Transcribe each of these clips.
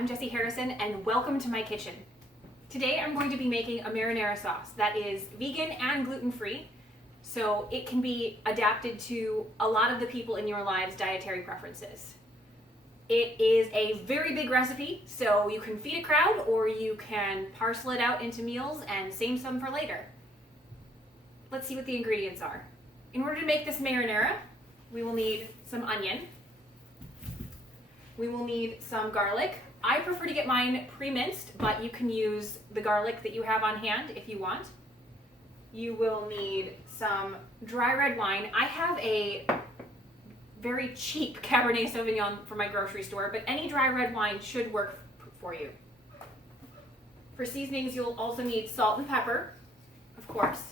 I'm Jessie Harrison and welcome to my kitchen. Today I'm going to be making a marinara sauce that is vegan and gluten-free, so it can be adapted to a lot of the people in your lives' dietary preferences. It is a very big recipe, so you can feed a crowd or you can parcel it out into meals and save some for later. Let's see what the ingredients are. In order to make this marinara, we will need some onion. We will need some garlic. I prefer to get mine pre-minced, but you can use the garlic that you have on hand if you want. You will need some dry red wine. I have a very cheap Cabernet Sauvignon from my grocery store, but any dry red wine should work for you. For seasonings, you'll also need salt and pepper, of course.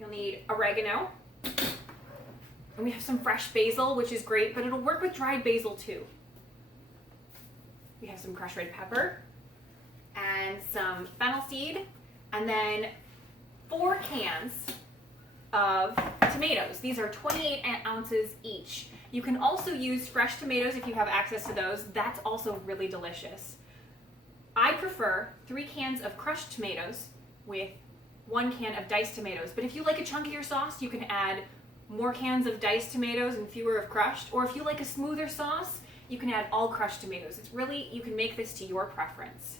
You'll need oregano. And we have some fresh basil, which is great, but it'll work with dried basil too. We have some crushed red pepper and some fennel seed, and then 4 cans of tomatoes. These are 28 ounces each. You can also use fresh tomatoes if you have access to those. That's also really delicious. I prefer 3 cans of crushed tomatoes with 1 can of diced tomatoes, but if you like a chunkier sauce, you can add more cans of diced tomatoes and fewer of crushed, or if you like a smoother sauce, you can add all crushed tomatoes. It's really, you can make this to your preference.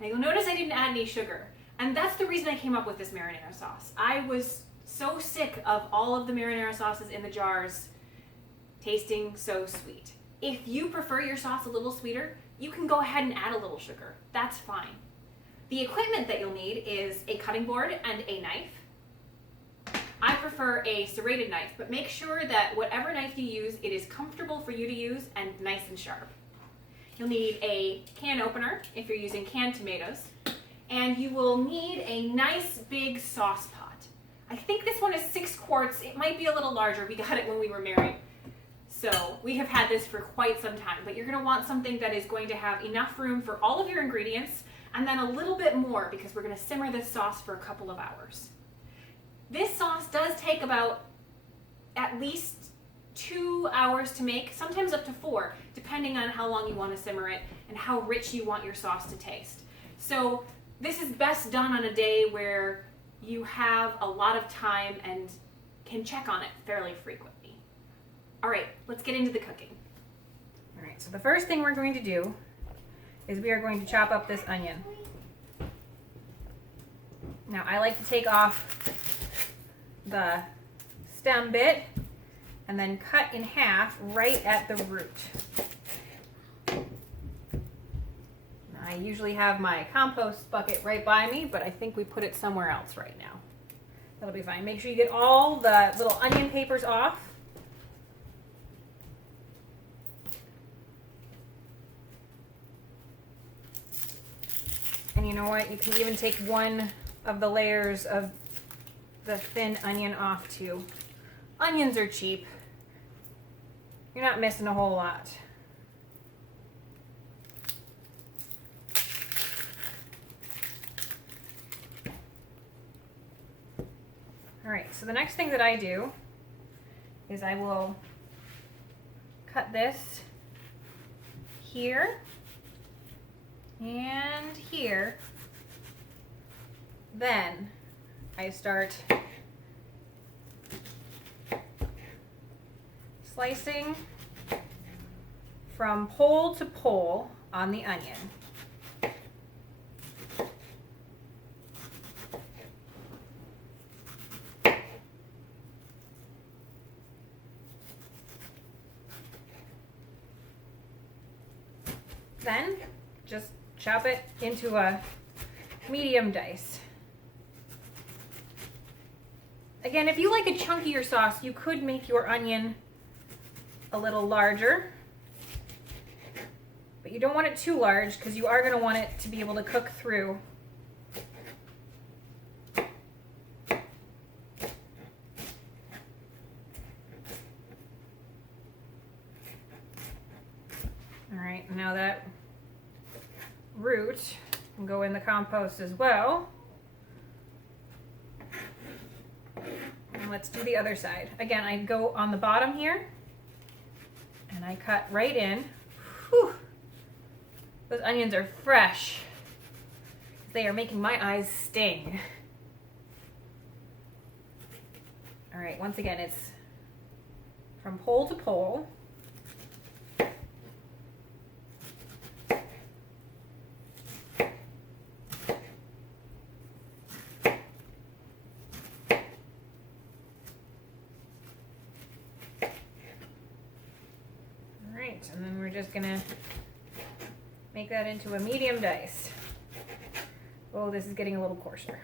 Now you'll notice I didn't add any sugar, and that's the reason I came up with this marinara sauce. I was so sick of all of the marinara sauces in the jars tasting so sweet. If you prefer your sauce a little sweeter, you can go ahead and add a little sugar. That's fine. The equipment that you'll need is a cutting board and a knife. I prefer a serrated knife, but make sure that whatever knife you use, it is comfortable for you to use and nice and sharp. You'll need a can opener if you're using canned tomatoes, and you will need a nice big sauce pot. I think this one is 6 quarts. It might be a little larger. We got it when we were married. So we have had this for quite some time, but you're going to want something that is going to have enough room for all of your ingredients and then a little bit more because we're going to simmer this sauce for a couple of hours. This sauce does take about at least 2 hours to make, sometimes up to 4, depending on how long you want to simmer it and how rich you want your sauce to taste. So this is best done on a day where you have a lot of time and can check on it fairly frequently. All right, let's get into the cooking. All right, so the first thing we're going to do is we are going to chop up this onion. Now I like to take off the stem bit and then cut in half right at the root. I usually have my compost bucket right by me, but I think we put it somewhere else right now. That'll be fine. Make sure you get all the little onion papers off. And you know what? You can even take one of the layers of the thin onion off too. Onions are cheap. You're not missing a whole lot. All right, so the next thing that I do is I will cut this here and here. Then I start slicing from pole to pole on the onion. Then just chop it into a medium dice. Again, if you like a chunkier sauce, you could make your onion a little larger, but you don't want it too large because you are going to want it to be able to cook through. All right, now that root can go in the compost as well. And let's do the other side. Again, I go on the bottom here and I cut right in. Whew. Those onions are fresh. They are making my eyes sting. All right, once again, it's from pole to pole. And then we're just gonna make that into a medium dice. Oh, this is getting a little coarser.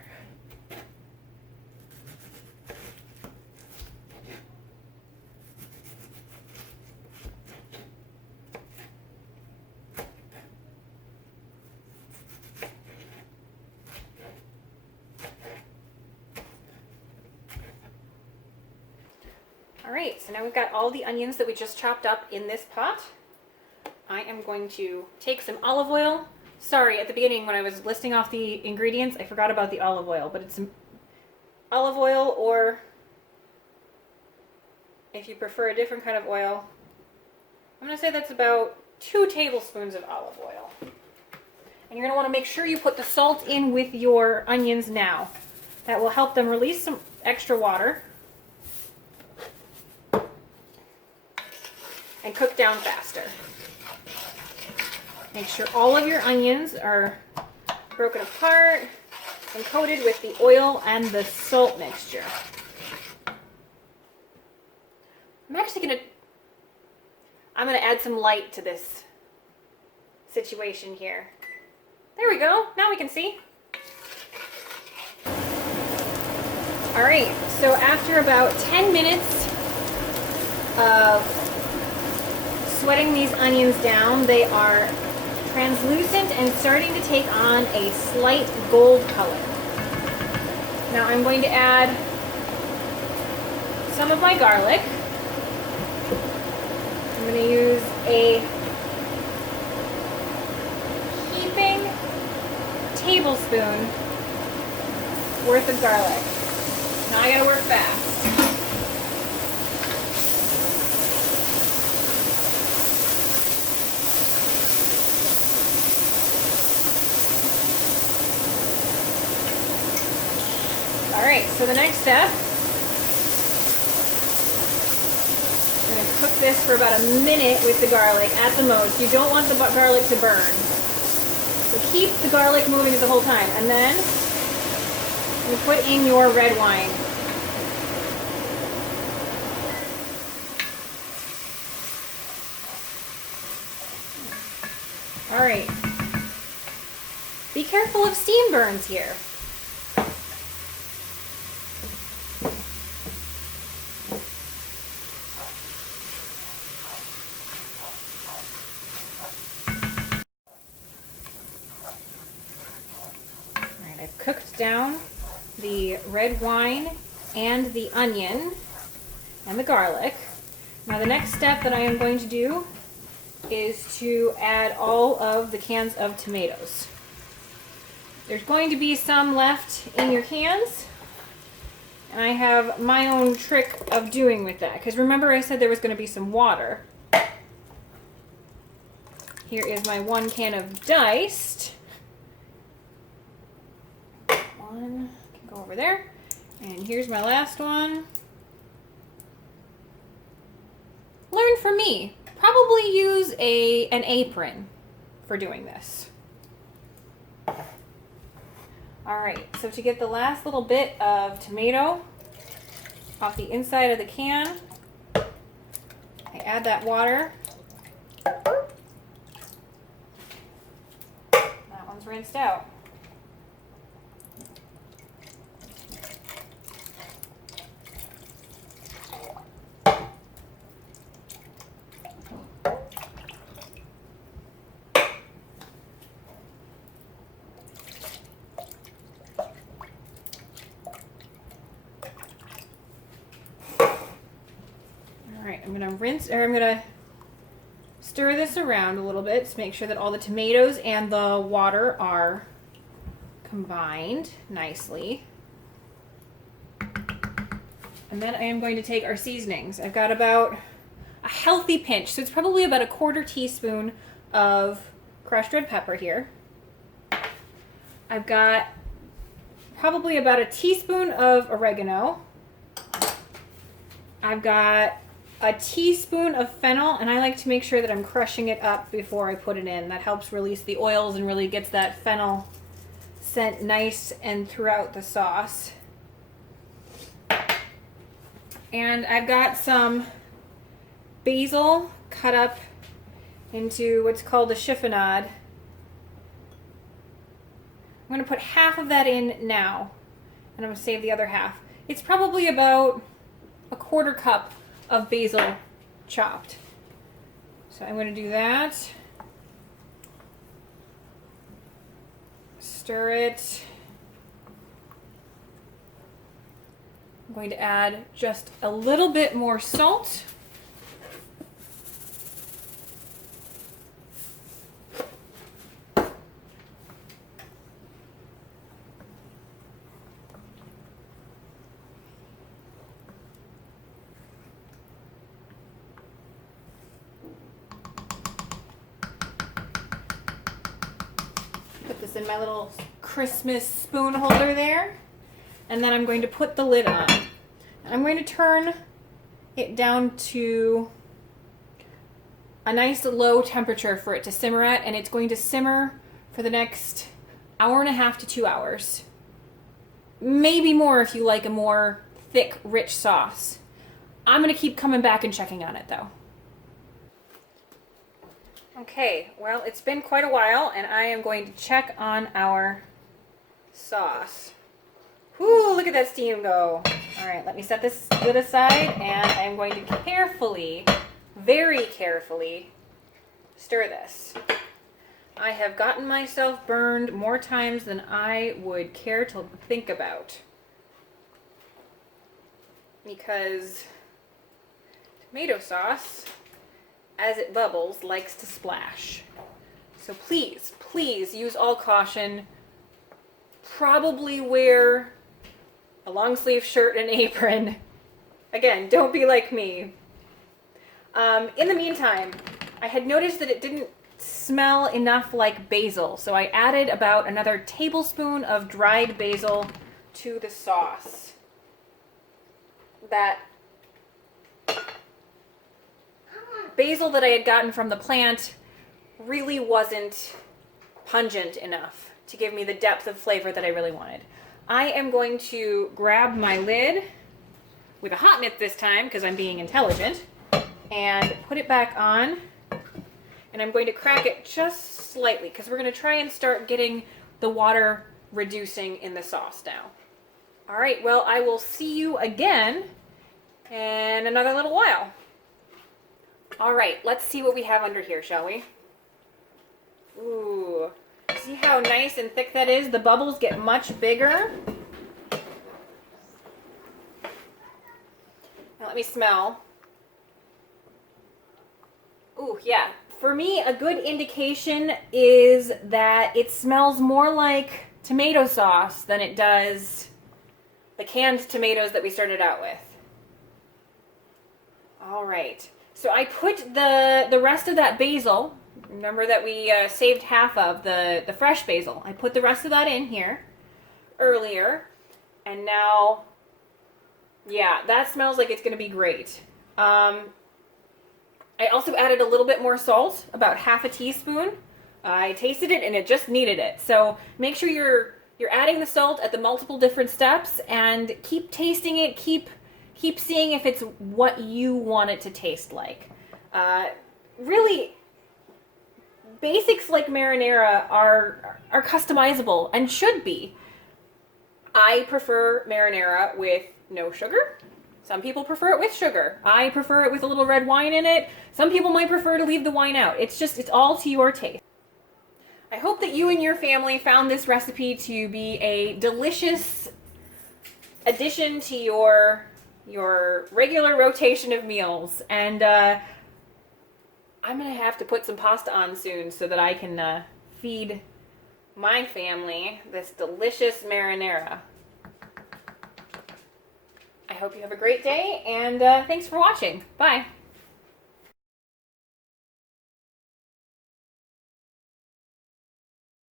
All right, so now we've got all the onions that we just chopped up in this pot. I am going to take some olive oil. Sorry, at the beginning when I was listing off the ingredients, I forgot about the olive oil, but it's some olive oil, or if you prefer a different kind of oil, I'm going to say that's about 2 tablespoons of olive oil. And you're going to want to make sure you put the salt in with your onions now. That will help them release some extra water and cook down faster. Make sure all of your onions are broken apart and coated with the oil and the salt mixture. I'm gonna add some light to this situation here. There we go, now we can see. All right, so after about 10 minutes of sweating these onions down, they are translucent and starting to take on a slight gold color. Now I'm going to add some of my garlic. I'm going to use a heaping tablespoon worth of garlic. Now I gotta work fast. Alright, so the next step, I'm going to cook this for about a minute with the garlic at the most. You don't want the garlic to burn. So keep the garlic moving the whole time. And then you put in your red wine. Alright. Be careful of steam burns here. Cooked down the red wine and the onion and the garlic. Now the next step that I am going to do is to add all of the cans of tomatoes. There's going to be some left in your cans, and I have my own trick of doing with that, because remember I said there was going to be some water. Here is my 1 can of diced. One can go over there, and here's my last one. Learn from me. Probably use an apron for doing this. Alright, so to get the last little bit of tomato off the inside of the can, I add that water. That one's rinsed out. I'm gonna stir this around a little bit to make sure that all the tomatoes and the water are combined nicely. And then I am going to take our seasonings. I've got about a healthy pinch. So it's probably about a 1/4 teaspoon of crushed red pepper here. I've got probably about a teaspoon of oregano. I've got a teaspoon of fennel, and I like to make sure that I'm crushing it up before I put it in. That helps release the oils and really gets that fennel scent nice and throughout the sauce. And I've got some basil cut up into what's called a chiffonade. I'm going to put half of that in now, and I'm going to save the other half. It's probably about a 1/4 cup of basil chopped. So I'm going to do that. Stir it. I'm going to add just a little bit more salt. Put this in my little Christmas spoon holder there. And then I'm going to put the lid on. I'm going to turn it down to a nice low temperature for it to simmer at, and it's going to simmer for the next 1.5 to 2 hours. Maybe more if you like a more thick, rich sauce. I'm going to keep coming back and checking on it though. Okay, well, it's been quite a while, and I am going to check on our sauce. Whoo, look at that steam go. All right, let me set this lid aside, and I'm going to carefully, very carefully, stir this. I have gotten myself burned more times than I would care to think about. Because tomato sauce, as it bubbles, likes to splash. So please, please use all caution. Probably wear a long sleeve shirt and apron. Again, don't be like me. In the meantime, I had noticed that it didn't smell enough like basil, so I added about another tablespoon of dried basil to the sauce. That basil that I had gotten from the plant really wasn't pungent enough to give me the depth of flavor that I really wanted. I am going to grab my lid with a hot mitt this time because I'm being intelligent and put it back on, and I'm going to crack it just slightly because we're going to try and start getting the water reducing in the sauce now. All right, well, I will see you again in another little while. All right, let's see what we have under here, shall we? Ooh, see how nice and thick that is? The bubbles get much bigger. Now let me smell. Ooh, yeah. For me, a good indication is that it smells more like tomato sauce than it does the canned tomatoes that we started out with. All right. So I put the rest of that basil, remember that we saved half of the fresh basil. I put the rest of that in here earlier, and now, yeah, that smells like it's going to be great. I also added a little bit more salt, about half a teaspoon. I tasted it and it just needed it. So make sure you're adding the salt at the multiple different steps and keep tasting it, keep seeing if it's what you want it to taste like. Really, basics like marinara are customizable and should be. I prefer marinara with no sugar. Some people prefer it with sugar. I prefer it with a little red wine in it. Some people might prefer to leave the wine out. It's all to your taste. I hope that you and your family found this recipe to be a delicious addition to your regular rotation of meals. And I'm going to have to put some pasta on soon so that I can feed my family this delicious marinara. I hope you have a great day, and thanks for watching. Bye.